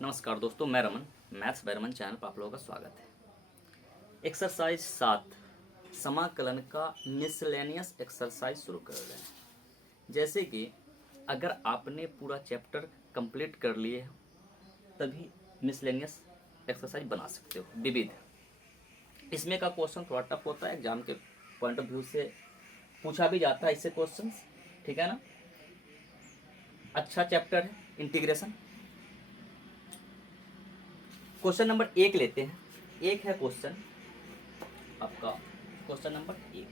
नमस्कार दोस्तों, मैं Raman. Maths by Raman channel पर आप लोगों का स्वागत है। एक्सरसाइज 7 समाकलन का मिसलेनियस एक्सरसाइज शुरू कर रहे हैं। जैसे कि अगर आपने पूरा चैप्टर कंप्लीट कर लिए हो तभी मिसलेनियस एक्सरसाइज बना सकते हो, विविध। इसमें का क्वेश्चन थोड़ा टफ होता है, एग्जाम के पॉइंट ऑफ व्यू से पूछा भी जाता है इससे क्वेश्चंस, ठीक है ना। अच्छा चैप्टर है इंटीग्रेशन। क्वेश्चन नंबर 1 लेते हैं। एक है क्वेश्चन आपका, क्वेश्चन नंबर 1।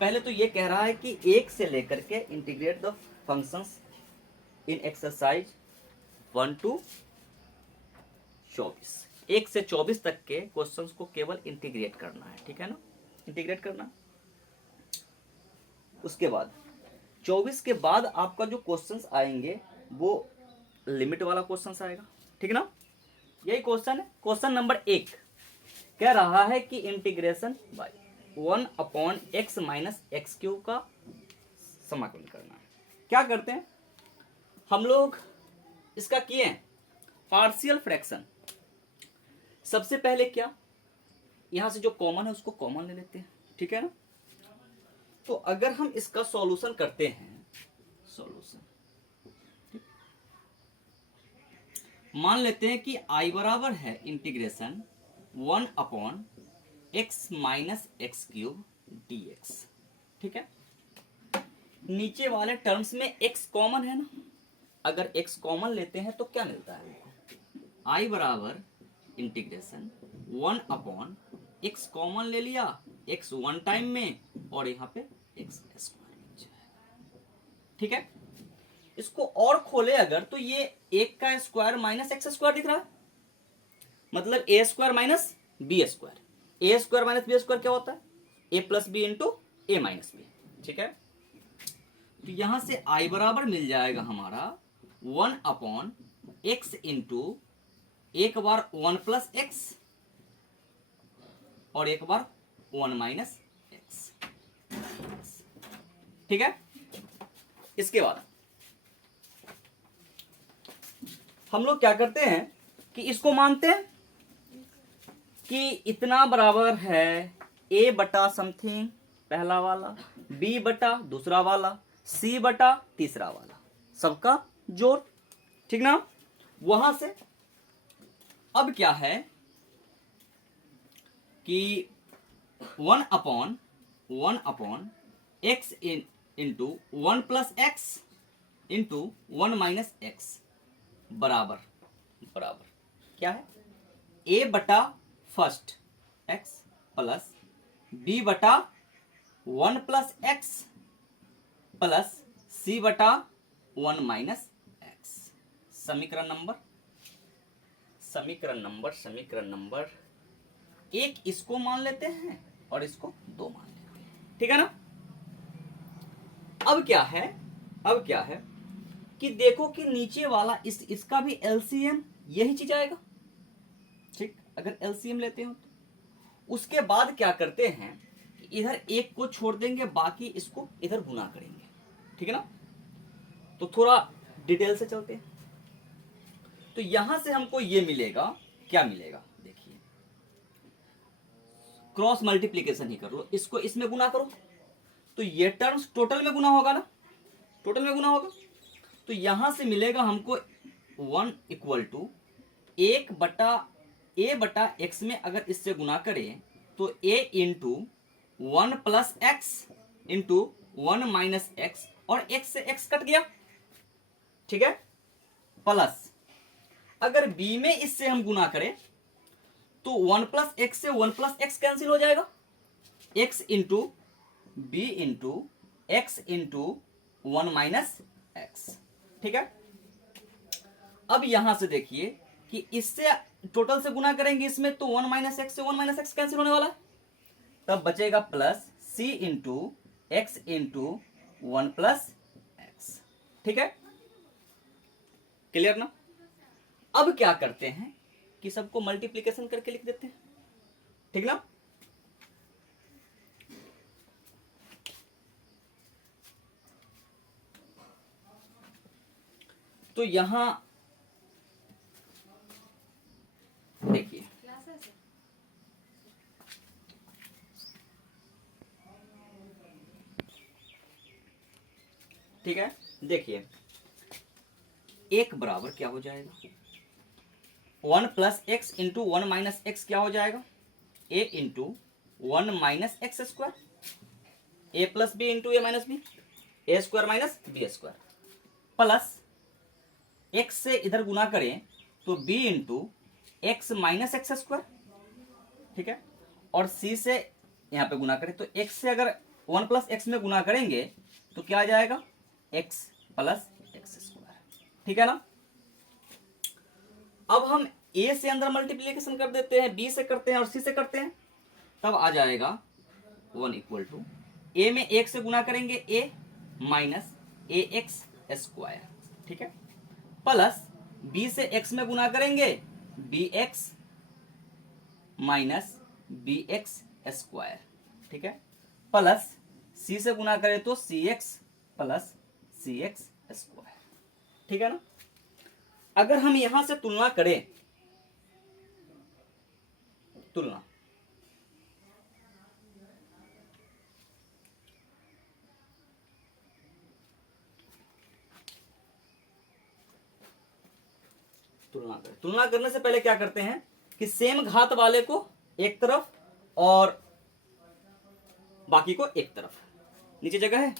पहले तो ये कह रहा है कि 1 से लेकर के integrate the functions in exercise 1 to 24। 1 से 24 तक के क्वेश्चंस को केवल इंटीग्रेट करना है, ठीक है ना, इंटीग्रेट करना। उसके बाद 24 के बाद आपका जो क्वेश्चंस आएंगे वो लिमिट वाला क्वेश्चंस आएगा, ठीक ना। यही क्वेश्चन है। क्वेश्चन नंबर 1 कह रहा है कि integration by 1/x minus x cube का समाकलन करना है। क्या करते हैं हम लोग, इसका किए हैं पार्शियल फ्रैक्शन। सबसे पहले क्या, यहां से जो कॉमन है उसको कॉमन ले लेते हैं, ठीक है ना। तो अगर हम इसका सॉल्यूशन करते हैं, सॉल्यूशन मान लेते हैं कि I बराबर है integration 1/x minus x cube dx, ठीक है। नीचे वाले टर्म्स में x कॉमन है ना, अगर x कॉमन लेते हैं तो क्या मिलता है हमको, I बराबर इंटीग्रेशन 1/x कॉमन ले लिया, x वन टाइम में और यहाँ पे x स्क्वायर बच जाएगा, ठीक है। इसको और खोले अगर तो ये 1 का स्क्वायर माइनस एक्स स्क्वायर दिख रहा है, मतलब ए स्क्वायर माइनस बी स्क्वायर। ए स्क्वायर माइनस बी स्क्वायर क्या होता है, ए plus b into a minus b, ठीक है। तो यहां से आई बराबर मिल जाएगा हमारा 1/x इंटू एक बार 1 प्लस एक्स और एक बार 1 माइनस एक्स, ठीक है। इसके बाद हम लोग क्या करते हैं कि इसको मानते हैं कि इतना बराबर है a बटा समथिंग पहला वाला, b बटा दूसरा वाला, c बटा तीसरा वाला, सबका जोड़, ठीक ना। वहां से अब क्या है कि 1/x into 1 plus x into 1 minus x बराबर क्या है, a बटा फर्स्ट x प्लस b बटा 1 प्लस एक्स प्लस c बटा 1 माइनस एक्स। समीकरण नंबर 1 इसको मान लेते हैं और इसको 2 मान लेते हैं, ठीक है ना। अब क्या है कि देखो कि नीचे वाला इसका भी एलसीएम यही चीज आएगा, ठीक। अगर एलसीएम लेते हो तो उसके बाद क्या करते हैं, इधर एक को छोड़ देंगे, बाकी इसको इधर गुना करेंगे, ठीक है ना। तो थोड़ा डिटेल से चलते हैं। तो यहां से हमको ये मिलेगा, क्या मिलेगा देखिए, क्रॉस मल्टीप्लीकेशन ही कर लो, इसको इसमें गुना करो तो ये टर्म्स टोटल में गुना होगा ना, टोटल में गुना होगा। तो यहां से मिलेगा हमको 1 इक्वल टू एक बटा ए बटा एक्स में अगर इससे गुना करें तो a into 1 plus x into 1 minus x और एक्स से एक्स कट गया, ठीक है। प्लस अगर बी में इससे हम गुना करें तो 1 प्लस एक्स से 1 प्लस एक्स कैंसिल हो जाएगा, X into B into x into 1 minus X, ठीक है। अब यहां से देखिए कि इससे टोटल से गुना करेंगे इसमें तो 1 माइनस एक्स से 1 माइनस एक्स कैंसिल होने वाला है, तब बचेगा plus c into x into 1 plus x, ठीक है। क्लियर ना। अब क्या करते हैं कि सबको मल्टीप्लीकेशन करके लिख देते हैं, ठीक ना। तो यहां ठीक है, देखिए एक बराबर क्या हो जाएगा, 1 plus x into 1 minus x क्या हो जाएगा, a into 1 minus x square, a plus b into a minus b, a square minus b square, plus x से इधर गुना करें तो b into x minus x square, ठीक है, और सी से यहाँ पे गुना करें तो एक्स से अगर 1 प्लस एक्स में गुना करेंगे तो क्या आ जाएगा, एक्स प्लस एक्स स्क्वायर, ठीक है ना। अब हम ए से अंदर मल्टीप्लीकेशन कर देते हैं, बी से करते हैं और सी से करते हैं, तब आ जाएगा 1 इक्वल टू ए में एक से गुना करेंगे A minus A X square, ठीक है, प्लस बी से एक्स में गुना करेंगे B X minus B X square, ठीक है, प्लस सी से गुना करें तो C X plus C X square, ठीक है ना। अगर हम यहां से तुलना करें, तुलना तुलना करने से पहले क्या करते हैं कि सेम घात वाले को एक तरफ और बाकी को एक तरफ, नीचे जगह है,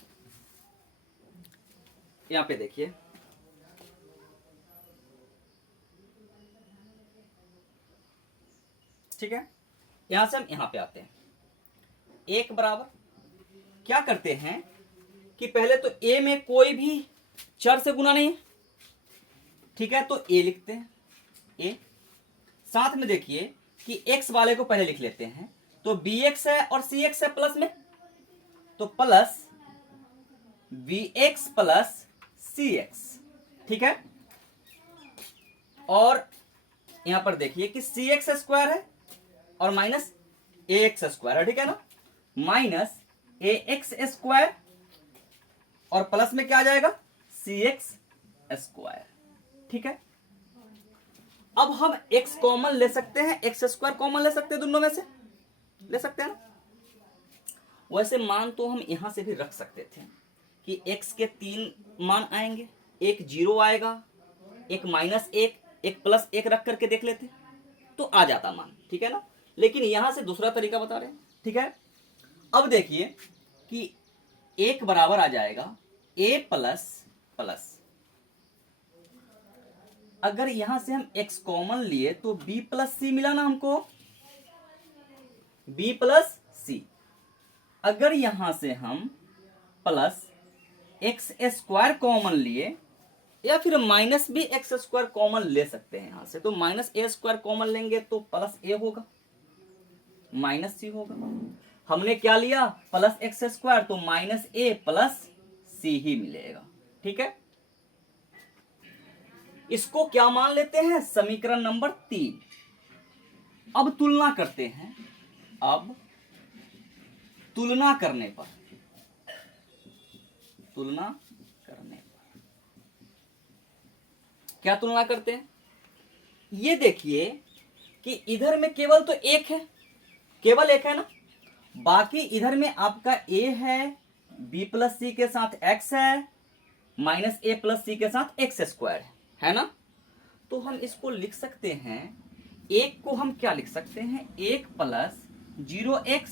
यहां पे देखिए ठीक है, यहां से हम यहां पे आते हैं, एक बराबर क्या करते हैं कि पहले तो ए में कोई भी चर से गुना नहीं है, ठीक है, तो ए लिखते हैं, ए साथ में देखिए कि एक्स वाले को पहले लिख लेते हैं, तो बी एक्स है और सी एक्स है प्लस में, तो plus B x plus C x, ठीक है, और यहां पर देखिए कि सी एक्स स्क्वायर है और माइनस ए एक्स स्क्वायर है, ठीक है ना, माइनस ए एक्स स्क्वायर और प्लस में क्या आ जाएगा, सी एक्स स्क्वायर, ठीक है। अब हम x कॉमन ले सकते हैं, एक्स स्क्वायर कॉमन ले सकते हैं, दोनों में से ले सकते हैं ना। वैसे मान तो हम यहां से भी रख सकते थे कि x के 3 मान आएंगे, एक 0 आएगा, एक माइनस एक प्लस एक रख करके देख लेते तो आ जाता मान, ठीक है ना, लेकिन यहां से दूसरा तरीका बता रहे हैं, ठीक है। अब देखिए कि एक बराबर आ जाएगा a प्लस प्लस, अगर यहां से हम x कॉमन लिए तो b प्लस सी मिला ना हमको, b प्लस सी, अगर यहां से हम प्लस एक्स स्क्वायर कॉमन लिए या फिर माइनस भी एक्स स्क्वायर कॉमन ले सकते हैं, यहां से तो माइनस ए स्क्वायर कॉमन लेंगे तो प्लस ए होगा माइनस सी होगा, हमने क्या लिया प्लस एक्स स्क्वायर, तो माइनस ए प्लस सी ही मिलेगा, ठीक है। इसको क्या मान लेते हैं, समीकरण नंबर 3। अब तुलना करते हैं, अब तुलना करने पर क्या तुलना करते हैं, ये देखिए कि इधर में केवल तो एक है, केवल एक है ना, बाकी इधर में आपका a है, b प्लस सी के साथ x है, माइनस ए प्लस सी के साथ एक्स स्क्वायर है ना, तो हम इसको लिख सकते हैं, एक को हम क्या लिख सकते हैं, एक plus 0x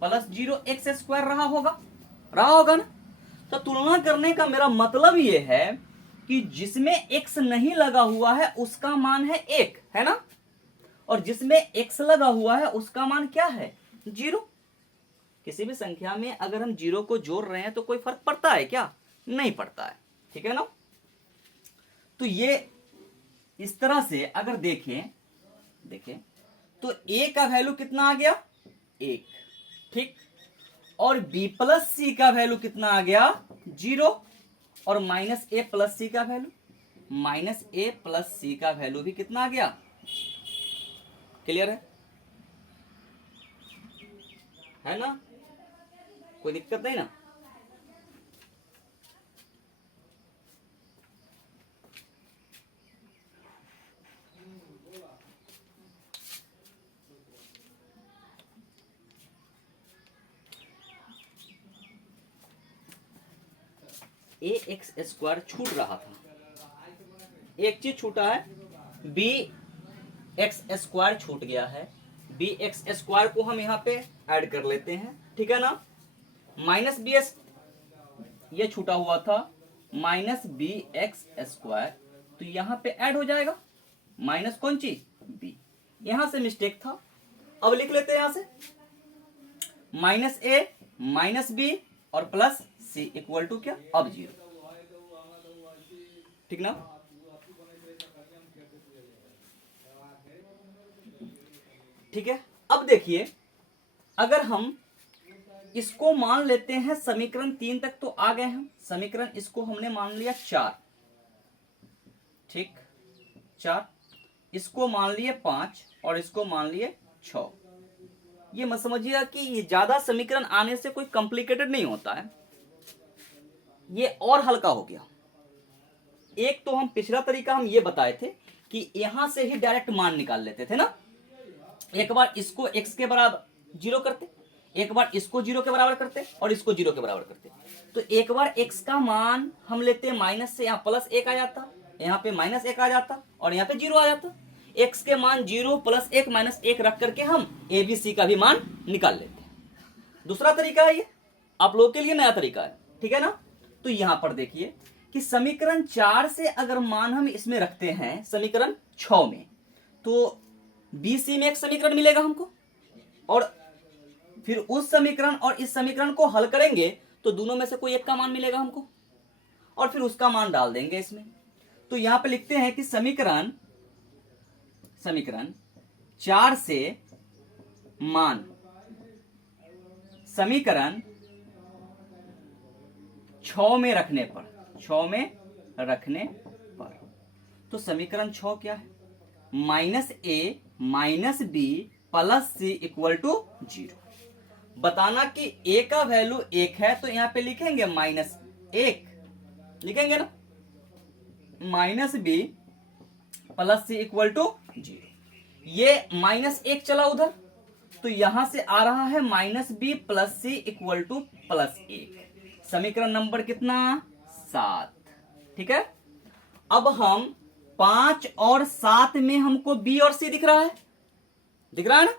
plus 0x square रहा होगा ना। तो तुलना करने का मेरा मतलब ये है कि जिसमें x नहीं लगा हुआ है उसका मान है 1, है ना, और जिसमें x लगा हुआ है उसका मान क्या है, 0। किसी भी संख्या में अगर हम 0 को जोड़ रहे हैं तो कोई फर्क पड़ता है क्या, नहीं पड़ता है, ठीक है ना। तो ये इस तरह से अगर देखें तो a का वैल्यू कितना आ गया, 1, ठीक, और b प्लस सी का वैल्यू कितना आ गया, 0, और माइनस ए प्लस सी का वैल्यू, माइनस ए प्लस सी का वैल्यू भी कितना आ गया, क्लियर है ना, कोई दिक्कत नहीं ना। ए एक्स स्क्वायर छूट रहा था, एक चीज छूटा है, बी एक्स स्क्वायर छूट गया है। बी एक्स स्क्वायर को हम यहाँ पे ऐड कर लेते हैं, ठीक है ना। माइनस बी एस ये छूटा हुआ था, माइनस बी एक्स स्क्वायर, तो यहाँ पे ऐड हो जाएगा माइनस कौन चीज, बी। यहां से मिस्टेक था, अब लिख लेते हैं यहां से माइनस ए माइनस बी और प्लस सी इक्वल टू क्या, अब 0, ठीक ना। ठीक है, अब देखिए अगर हम इसको मान लेते हैं समीकरण 3 तक तो आ गए हम, समीकरण इसको हमने मान लिया 4, ठीक 4, इसको मान लिए 5 और इसको मान लिए 6। ये मत समझिएगा कि ये ज्यादा समीकरण आने से कोई कॉम्प्लिकेटेड नहीं होता है, ये और हल्का हो गया। एक तो हम पिछला तरीका हम ये बताए थे कि यहां से ही डायरेक्ट मान निकाल लेते थे ना, एक बार इसको x के बराबर 0 करते, एक बार इसको 0 के बराबर करते और इसको 0 के बराबर करते। तो एक बार x का मान हम लेते माइनस से, यहाँ प्लस 1 आ जाता, यहाँ पे माइनस 1 आ जाता और यहाँ पे 0 आ जाता। x के मान 0 प्लस 1 माइनस 1 रख करके हम a b c का भी मान निकाल लेते हैं। दूसरा तरीका है ये, आप लोगों के लिए नया तरीका है, ठीक है ना। तो यहां पर देखिए कि समीकरण 4 से अगर मान हम इसमें रखते हैं समीकरण 6 में, तो बी सी में एक समीकरण मिलेगा हमको, और फिर उस समीकरण और इस समीकरण को हल करेंगे तो दोनों में से कोई एक का मान मिलेगा हमको, और फिर उसका मान डाल देंगे इसमें। तो यहां पे लिखते हैं कि समीकरण 4 से मान समीकरण 6 में रखने पर, 6 में रखने पर, तो समीकरण 6 क्या है, minus A minus B plus C equal to 0। बताना कि a का वैल्यू 1 है तो यहां पे लिखेंगे माइनस 1, लिखेंगे ना, minus B plus C equal to 0। ये माइनस 1 चला उधर, तो यहां से आ रहा है minus B plus C equal two plus 1। समीकरण नंबर कितना, 7, ठीक है। अब हम 5 और 7 में हमको b और c दिख रहा है, दिख रहा है ना,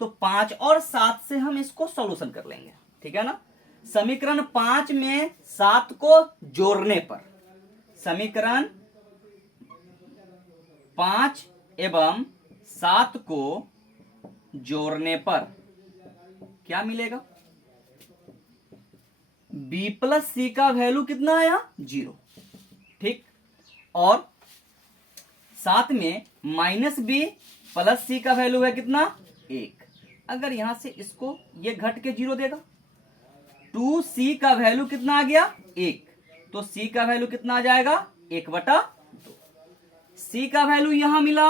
तो 5 और 7 से हम इसको सॉल्यूशन कर लेंगे, ठीक है ना। समीकरण 5 में 7 को जोड़ने पर, समीकरण 5 एवं 7 को जोड़ने पर क्या मिलेगा, b प्लस सी का वैल्यू कितना आया, 0, ठीक, और साथ में माइनस बी प्लस सी का वैल्यू है कितना, 1। अगर यहां से इसको ये घट के 0 देगा, 2c का वैल्यू कितना आ गया, 1, तो c का वैल्यू कितना आ जाएगा, 1/2। c का वैल्यू यहां मिला,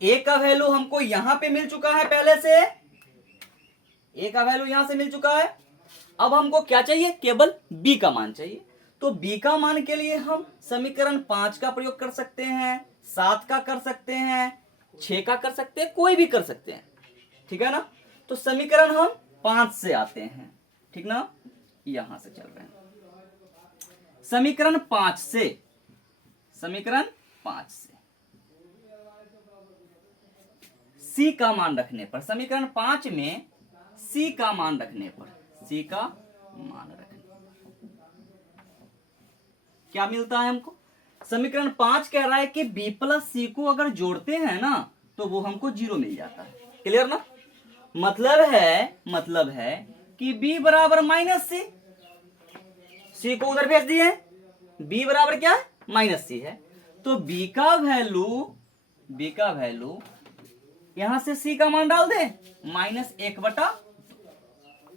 a का वैल्यू हमको यहां पे मिल चुका है पहले से, a का वैल्यू यहां से मिल चुका है। अब हमको क्या चाहिए, केवल b का मान चाहिए। तो b का मान के लिए हम समीकरण 5 का प्रयोग कर सकते हैं, 7 का कर सकते हैं, 6 का कर सकते हैं, कोई भी कर सकते हैं, ठीक है ना। तो समीकरण हम 5 से आते हैं, ठीक ना, यहां से चल रहे हैं समीकरण 5 से, समीकरण 5 से c का मान रखने पर, समीकरण 5 में c का मान रखने पर, c का मान रखने पर क्या मिलता है हमको, समीकरण 5 कह रहा है कि b प्लस सी को अगर जोड़ते हैं ना तो वो हमको 0 मिल जाता है, क्लियर ना। मतलब है कि b बराबर माइनस सी, सी को उधर भेज दिए, b बराबर क्या है, माइनस सी है, तो b का वैल्यू यहां से c का मान डाल दे, -1/2,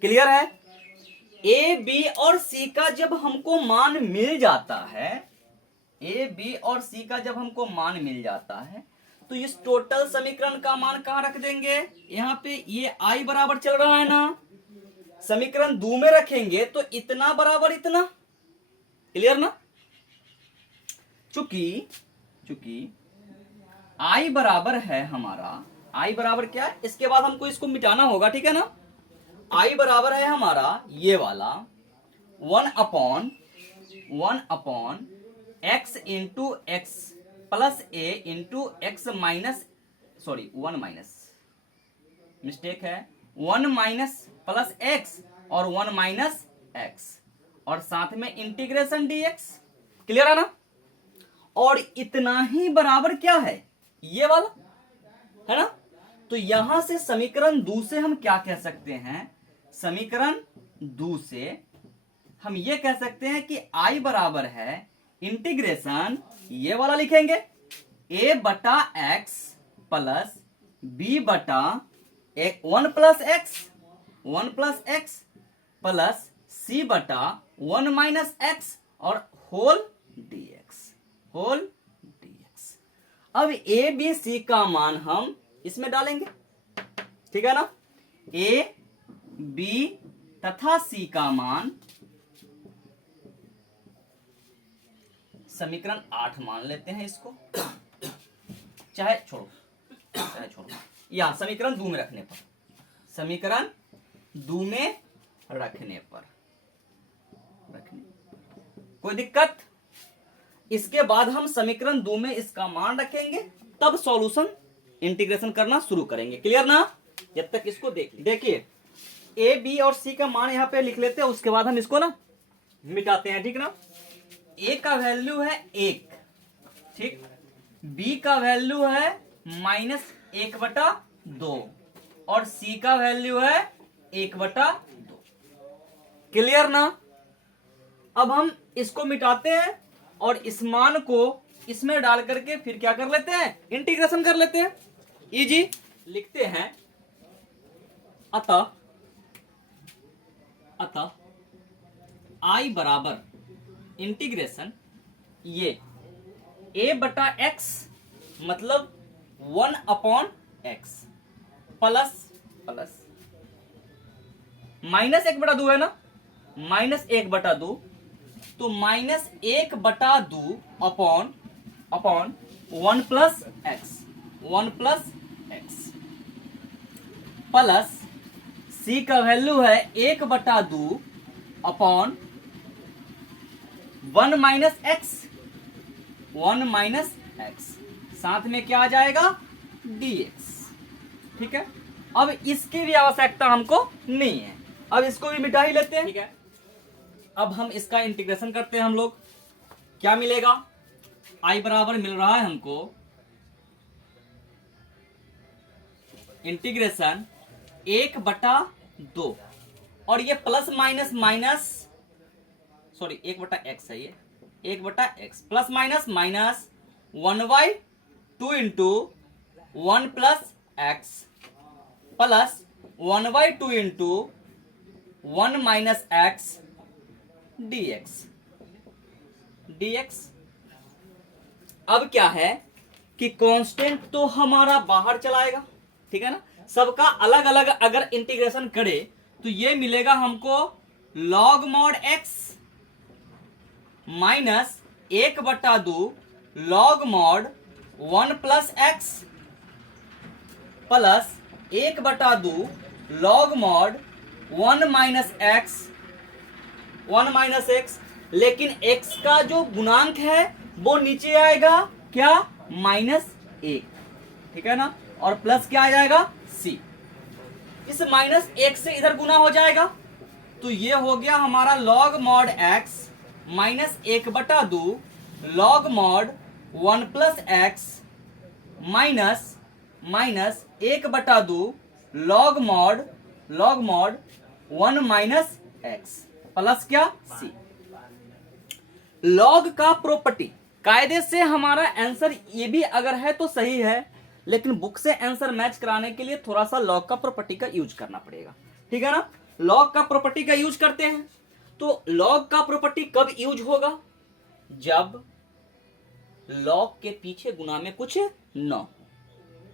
क्लियर है। a b और c का जब हमको मान मिल जाता है, a b और c का जब हमको मान मिल जाता है तो इस टोटल समीकरण का मान कहां रख देंगे, यहां पे ये i बराबर चल रहा है ना, समीकरण 2 में रखेंगे तो इतना बराबर इतना, क्लियर ना। चूंकि i बराबर है हमारा, i बराबर क्या है, इसके बाद हमको इसको मिटाना होगा, ठीक है ना। i बराबर है हमारा ये वाला 1/, 1 upon x into x plus a into x minus, sorry 1 minus, mistake है, 1 माइनस प्लस एक्स और 1 माइनस एक्स और साथ में इंटीग्रेशन dx। क्लियर है ना? और इतना ही बराबर क्या है, ये वाला है ना। तो यहां से समीकरण 2 से हम क्या कह सकते हैं, समीकरण 2 से हम ये कह सकते हैं कि I बराबर है इंटीग्रेशन, ये वाला लिखेंगे, a बटा एक्स प्लस b बटा 1 प्लस एक्स प्लस c बटा 1 माइनस एक्स और होल dx। अब a b c का मान हम इसमें डालेंगे, ठीक है ना। a b तथा c का मान समीकरण 8 मान लेते हैं इसको, चाहे छोड़ो या समीकरण 2 में रखने पर, कोई दिक्कत। इसके बाद हम समीकरण 2 में इसका मान रखेंगे, तब सॉल्यूशन इंटीग्रेशन करना शुरू करेंगे। क्लियर ना? जब तक इसको देखिए ए बी और सी का मान यहां पे लिख लेते हैं, उसके बाद हम इसको ना मिटाते हैं, ठीक ना। ए का वैल्यू है 1, ठीक, बी का वैल्यू है -1/2 और सी का वैल्यू है 1/2। क्लियर ना? अब हम इसको मिटाते हैं और इस मान को इसमें डाल करके फिर क्या कर लेते हैं, इंटीग्रेशन कर लेते हैं। इजी लिखते हैं, अतः I बराबर इंटीग्रेशन ये a बटा एक्स मतलब 1 अपॉन एक्स प्लस -1/2 है ना, -1/2, तो -1/2 upon 1 plus x plus c का वैल्यू है 1/2 अपॉन 1 माइनस एक्स, साथ में क्या आ जाएगा, dx। ठीक है, अब इसकी भी आवश्यकता हमको नहीं है, अब इसको भी मिटा ही लेते हैं। ठीक है, अब हम इसका इंटीग्रेशन करते हैं हम लोग, क्या मिलेगा, I बराबर मिल रहा है हमको इंटीग्रेशन 1/2 और ये प्लस माइनस सॉरी 1/x है, ये 1/x plus minus 1/2 into 1 plus x plus 1/2 into 1 minus x dx। अब क्या है कि कांस्टेंट तो हमारा बाहर चलाएगा, ठीक है ना, सबका अलग अलग अगर इंटीग्रेशन करे तो ये मिलेगा हमको log mod x minus 1/2 log mod 1 plus x plus 1/2 log mod 1 minus x, लेकिन x का जो गुणांक है वो नीचे आएगा, क्या, -1, ठीक है ना, और प्लस क्या आ जाएगा, c। इस -1 से इधर गुना हो जाएगा, तो ये हो गया हमारा log mod x minus 1/2 log mod 1 plus x minus 1/2 log mod 1 minus x plus क्या, c। लॉग का प्रॉपर्टी कायदे से हमारा आंसर ये भी अगर है तो सही है, लेकिन बुक से आंसर मैच कराने के लिए थोड़ा सा लॉग का प्रॉपर्टी का यूज करना पड़ेगा, ठीक है ना। लॉग का प्रॉपर्टी का यूज करते हैं, तो लॉग का प्रॉपर्टी कब यूज होगा, जब लॉग के पीछे गुना में कुछ न हो,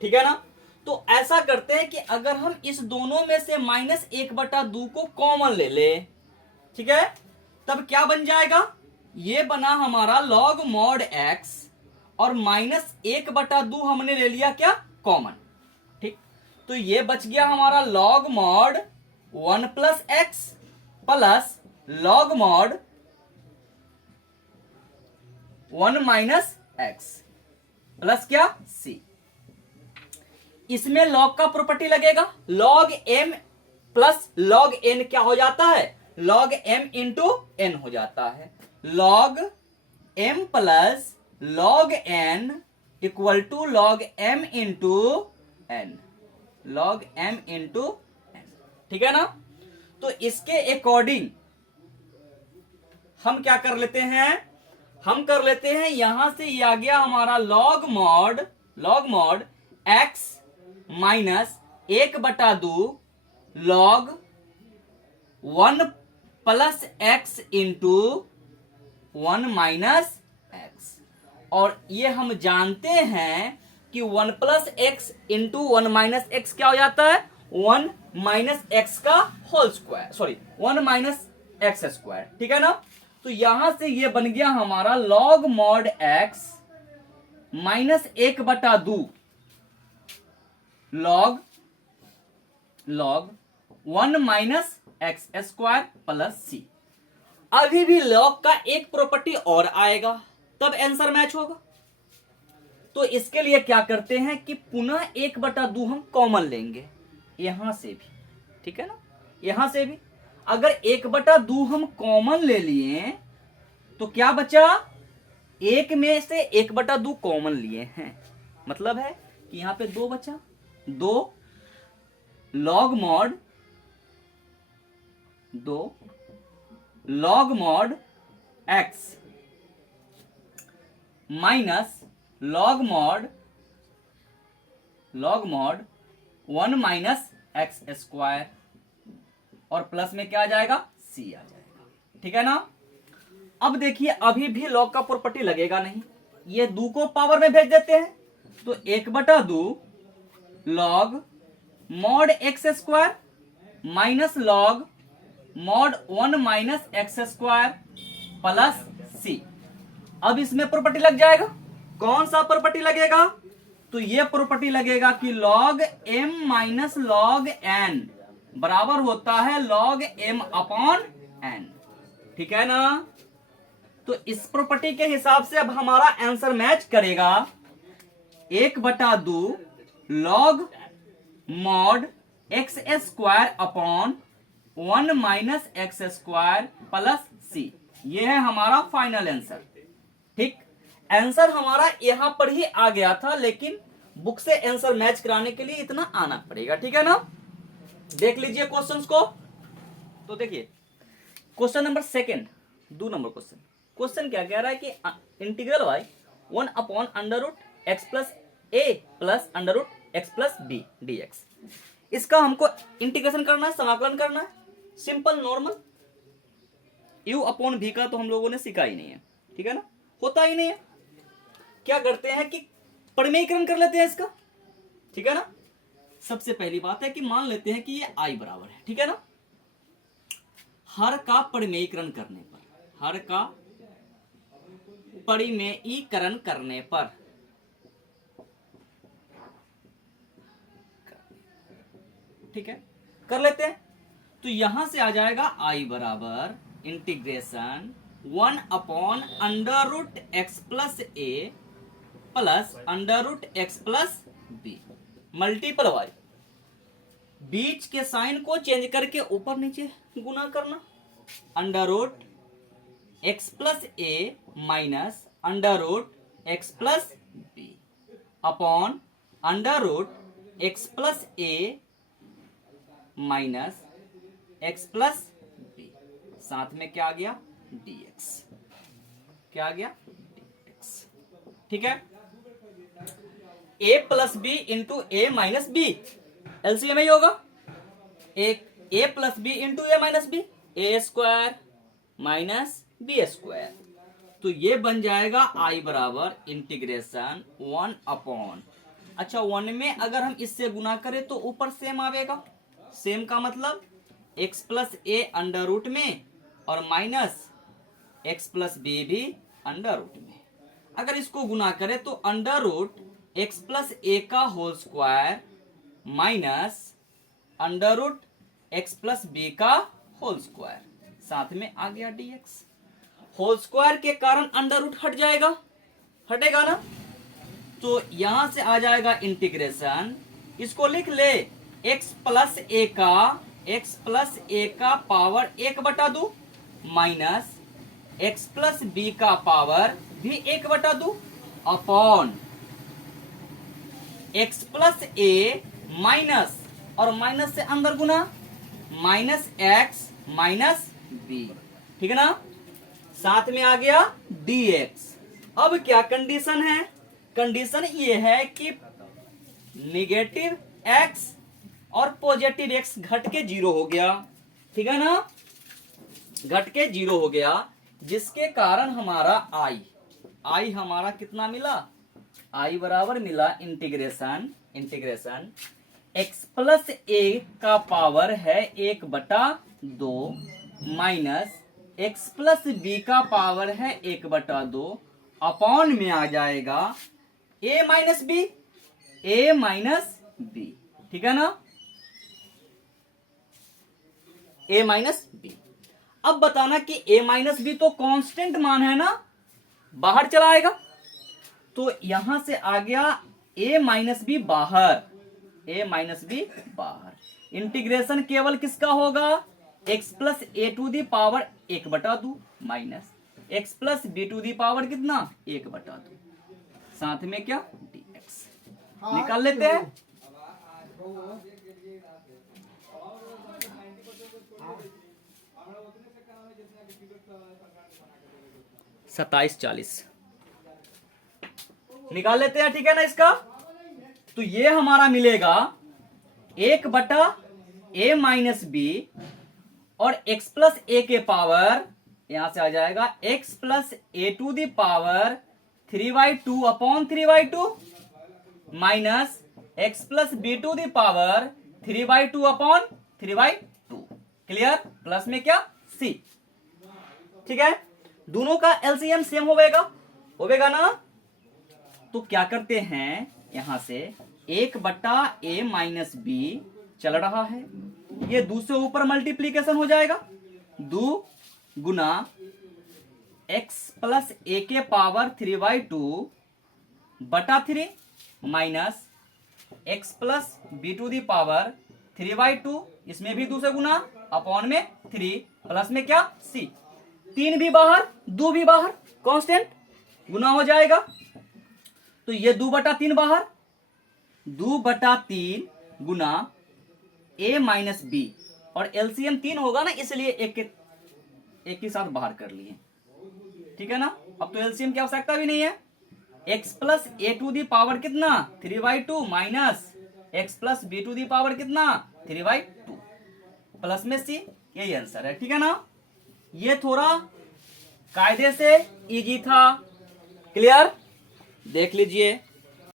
ठीक है ना। तो ऐसा करते हैं कि अगर हम इस दोनों में से -1/2 को कॉमन ले ले, ठीक है, तब क्या बन जाएगा, ये बना हमारा log mod x और -1/2 हमने ले लिया क्या, कॉमन, ठीक। तो ये बच गया हमारा log mod 1 plus x plus log mod 1 minus x plus क्या सी। इसमें लॉग का प्रॉपर्टी लगेगा, log M plus log N क्या हो जाता है, लॉग एम इंटू एन हो जाता है। Log M plus log n equal to log m into n, log m into n, ठीक है ना। तो इसके अकॉर्डिंग हम क्या कर लेते हैं, हम कर लेते हैं यहां से ये आ गया हमारा log mod x minus 1/2 log 1 plus x into 1 minus x. और ये हम जानते हैं कि 1 plus x into 1 minus x क्या हो जाता है, 1 माइनस एक्स का whole square, sorry 1 minus x square, ठीक है ना। तो यहां से ये बन गया हमारा log mod x minus 1/2 log 1 minus x square plus c. अभी भी लॉग का एक प्रॉपर्टी और आएगा, तब आंसर मैच होगा। तो इसके लिए क्या करते हैं कि पुनः 1/2 हम कॉमन लेंगे यहां से भी, ठीक है ना, यहां से भी। अगर 1/2 हम कॉमन ले लिए तो क्या बचा, एक में से 1/2 कॉमन लिए हैं, मतलब है कि यहां पे 2 बचा, 2 log mod x minus log mod 1 minus x square, और प्लस में क्या आ जाएगा, सी आ जाएगा, ठीक है ना। अब देखिए अभी भी लॉग का प्रॉपर्टी लगेगा नहीं, ये 2 को पावर में भेज देते हैं, तो 1/2 log mod x square minus log mod 1 minus x square plus c. अब इसमें प्रॉपर्टी लग जाएगा, कौन सा प्रॉपर्टी लगेगा, तो ये प्रॉपर्टी लगेगा कि log m minus log n बराबर होता है लॉग एम अपॉन एन, ठीक है ना। तो इस प्रॉपर्टी के हिसाब से अब हमारा आंसर मैच करेगा, 1/2 log mod x square upon 1 minus x square plus c. ये है हमारा फाइनल आंसर, ठीक। आंसर हमारा यहां पर ही आ गया था, लेकिन बुक से आंसर मैच कराने के लिए इतना आना पड़ेगा, ठीक है ना। देख लीजिए क्वेश्चंस को। तो देखिए क्वेश्चन नंबर 2, 2 नंबर क्वेश्चन क्या कह रहा है कि integral y 1 upon under root x plus a plus under root x plus b d x. इसका हमको इंटीग्रेशन करना है, समाकलन करना है, सिंपल नॉर्मल। यू अपॉन भी का तो हम लोगों ने सीखा ही नहीं है, ठीक है ना, होता ही नहीं है। क्या करते हैं कि परिमेयीकरण कर लेते हैं इसका, ठीक है ना। सबसे पहली बात है कि मान लेते हैं कि ये आई बराबर है, ठीक है ना। हर का परिमेयीकरण करने पर, हर का परिमेयीकरण करने पर, ठीक है, कर लेते हैं। तो यहां से आ जाएगा आई बराबर integration 1 upon under root x plus a plus under root x plus b multiple y. बीच के साइन को चेंज करके ऊपर नीचे गुना करना, under root x plus a minus under root x plus b upon under root x plus a minus x plus b, साथ में क्या आ गया dx, क्या आ गया dx, ठीक है। a plus b into a minus b, LCM ही होगा, एक a plus b into a minus b, a square minus b square. तो ये बन जाएगा i बराबर इंटीग्रेशन 1 अपॉन, अच्छा 1 में अगर हम इससे गुना करें तो ऊपर सेम आवेगा, सेम का मतलब x plus a under root में और माइनस x प्लस बी भी अंडर रूट में। अगर इसको गुना करें तो under root x plus a का whole square minus under root x plus b का होल स्क्वायर, साथ में आ गया dx। होल स्क्वायर के कारण अंडर रूट हट जाएगा, हटेगा ना। तो यहां से आ जाएगा इंटीग्रेशन, इसको लिख ले x प्लस ए का power 1/2 minus x plus b का पावर भी 1/2 upon x plus a minus, और माइनस से अंदर गुना, माइनस एक्स माइनस बी, ठीक है ना। साथ में आ गया dx। अब क्या कंडीशन है, कंडीशन ये है कि निगेटिव x और पॉजिटिव x घट के 0 हो गया, ठीक है ना, घट के 0 हो गया, जिसके कारण हमारा i हमारा कितना मिला, i बराबर मिला इंटीग्रेशन x प्लस ए का पावर है 1/2 माइनस x प्लस बी का पावर है 1/2 अपॉन में आ जाएगा a माइनस बी, ठीक है ना, a माइनस बी। अब बताना कि a माइनस बी तो कांस्टेंट मान है ना, बाहर चला आएगा, तो यहां से आ गया a माइनस बी बाहर, इंटीग्रेशन केवल किसका होगा, x plus a to the power 1/2 minus x plus b to the power कितना 1/2, साथ में क्या dx निकाल लेते हैं। सत्ताईस 40 निकाल लेते हैं, ठीक है ना इसका। तो ये हमारा मिलेगा 1/a माइनस बी और x प्लस ए के पावर, यहां से आ जाएगा x plus a to the power 3/2 upon 3/2 minus x plus b to the power 3/2 upon 3/2, clear, plus में क्या c, ठीक है। दोनों का एलसीएम सेम होवेगा ना। तो क्या करते हैं, यहां से 1/a माइनस बी चल रहा है, ये 2 से ऊपर मल्टीप्लीकेशन हो जाएगा, 2 गुना x प्लस ए के पावर 3/2 बटा 3 minus x plus b to the power 3/2, इसमें भी 2 से गुना अपॉन में 3 प्लस में क्या c, 3 भी बाहर 2 भी बाहर, कांस्टेंट गुना हो जाएगा, तो ये 2/3 बाहर, 2/3 गुना a माइनस बी, और एलसीएम 3 होगा ना, इसलिए एक ही साथ बाहर कर लिए, ठीक है ना। अब तो एलसीएम की आवश्यकता भी नहीं है, x plus a to the power कितना 3/2 minus x plus b to the power कितना 3/2 प्लस में c, यही आंसर है, ठीक है ना। ये थोड़ा कायदे से इजी था, क्लियर, देख लीजिए।